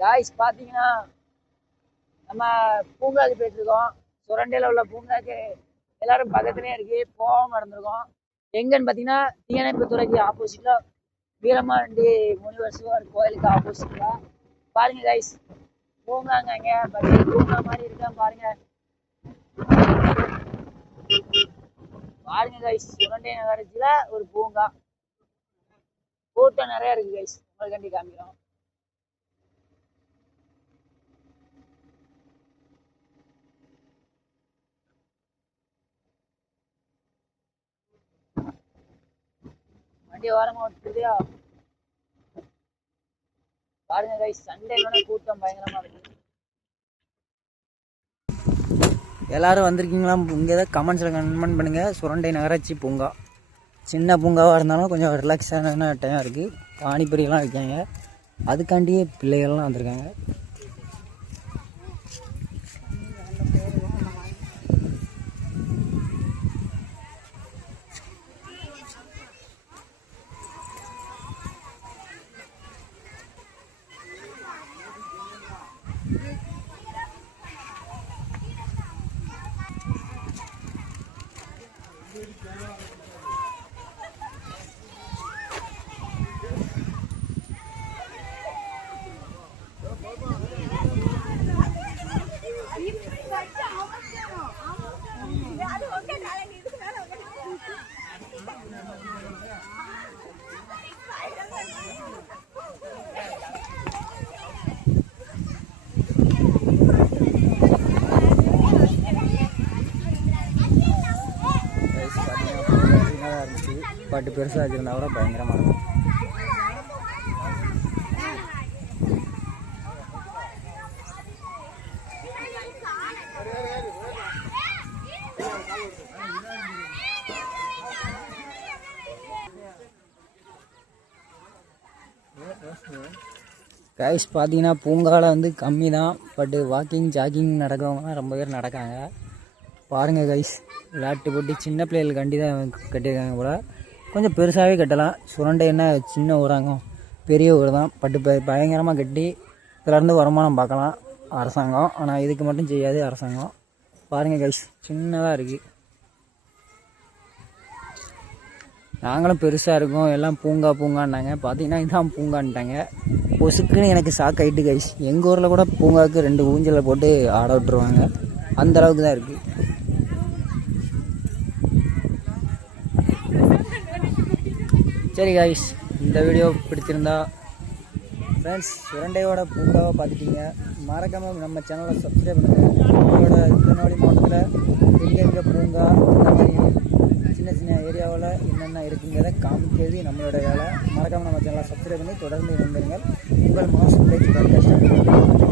Guys பார்த்தீங்கன்னா நம்ம பூங்காவுக்கு போயிட்டுருக்கோம். சுரண்டையில் உள்ள பூங்காவுக்கு எல்லாரும் பக்கத்துலேயே இருக்கு, போகாமல் இருந்திருக்கோம். எங்கன்னு பார்த்தீங்கன்னா தீயணைப்புத்துறைக்கு ஆப்போசிட்டில் வீரமாண்டி முனிவர் சிவர் கோயிலுக்கு ஆப்போசிட்டில் பாருங்க காய்ஸ். பூங்காங்க அங்கே பட் பூங்கா மாதிரி இருக்கா பாருங்க. பாருங்க கைஸ், சுரண்டை நகரத்துல ஒரு பூங்கா. கூட்டம் நிறைய இருக்கு கைஸ், உங்களுக்கு காமிக்கிறோம். வண்டி ஓரமா விட்டுருதியா பாருங்க கைஸ், சண்டே கூட்டம் பயங்கரமா இருக்கு. எல்லாரும் வந்திருக்கீங்களா? இங்கே ஏதாவது கமெண்ட்ஸில் கமெண்ட் பண்ணுங்கள். சுரண்டை நகராட்சி பூங்கா சின்ன பூங்காவாக இருந்தாலும் கொஞ்சம் ரிலாக்ஸான டைம் இருக்குது. பானிபூரியெல்லாம் வைக்காங்க, அதுக்காண்டியே பிள்ளைகள்லாம் வந்திருக்காங்க. பட்டு பெருசாக வச்சுருந்தா கூட பயங்கரமாக இருக்கும். கைஸ் பார்த்தீங்கன்னா பூங்காவில் வந்து கம்மி தான், பட்டு வாக்கிங் ஜாக்கிங் நடக்கிறவங்கலாம் ரொம்ப பேர் நடக்காங்க. பாருங்கள் கைஸ், விளையாட்டு போட்டி சின்ன பிள்ளைகளுக்கு கண்டி தான் கட்டியிருக்காங்க போல. கொஞ்சம் பெருசாகவே கட்டலாம். சுரண்டை என்ன சின்ன ஊராங்கம், பெரிய ஊர் தான், பட்டு பயங்கரமாக கட்டி இதிலேருந்து வருமானம் பார்க்கலாம் அரசாங்கம். ஆனால் இதுக்கு மட்டும் செய்யாது அரசாங்கம். பாருங்கள் கைஸ், சின்னதாக இருக்குது. நாங்களும் பெருசாக இருக்கோம், எல்லாம் பூங்கா பூங்கான்னாங்க. பார்த்தீங்கன்னா இதுதான் பூங்கான்ட்டாங்க. பொசுக்குன்னு எனக்கு ஷாக் ஆகிட்டு கைஸ். எங்கள் ஊரில் கூட பூங்காவுக்கு 2 ஊஞ்சலை போட்டு ஆட விட்டுருவாங்க, அந்தளவுக்கு தான் இருக்குது. சரி கைஸ், இந்த வீடியோ பிடிச்சிருந்தா ஃப்ரெண்ட்ஸ் சுரண்டையோட பூங்காவை பார்த்துட்டீங்க, மறக்காமல் நம்ம சேனலை சப்ஸ்கிரைப் பண்ணுங்கள். நம்மளோட திருநெல்வேலி மாவட்டத்தில் எங்கெங்கே பூங்கா இந்த மாதிரி சின்ன சின்ன ஏரியாவில் என்னென்ன இருக்குங்கிறத காமிக்கிறது நம்மளோட வேலை. மறக்காமல் நம்ம சேனலை சப்ஸ்கிரைப் பண்ணி தொடர்ந்து இணைந்திருங்கள். உங்கள் மாசு பேச்சு பாட்காஸ்ட்.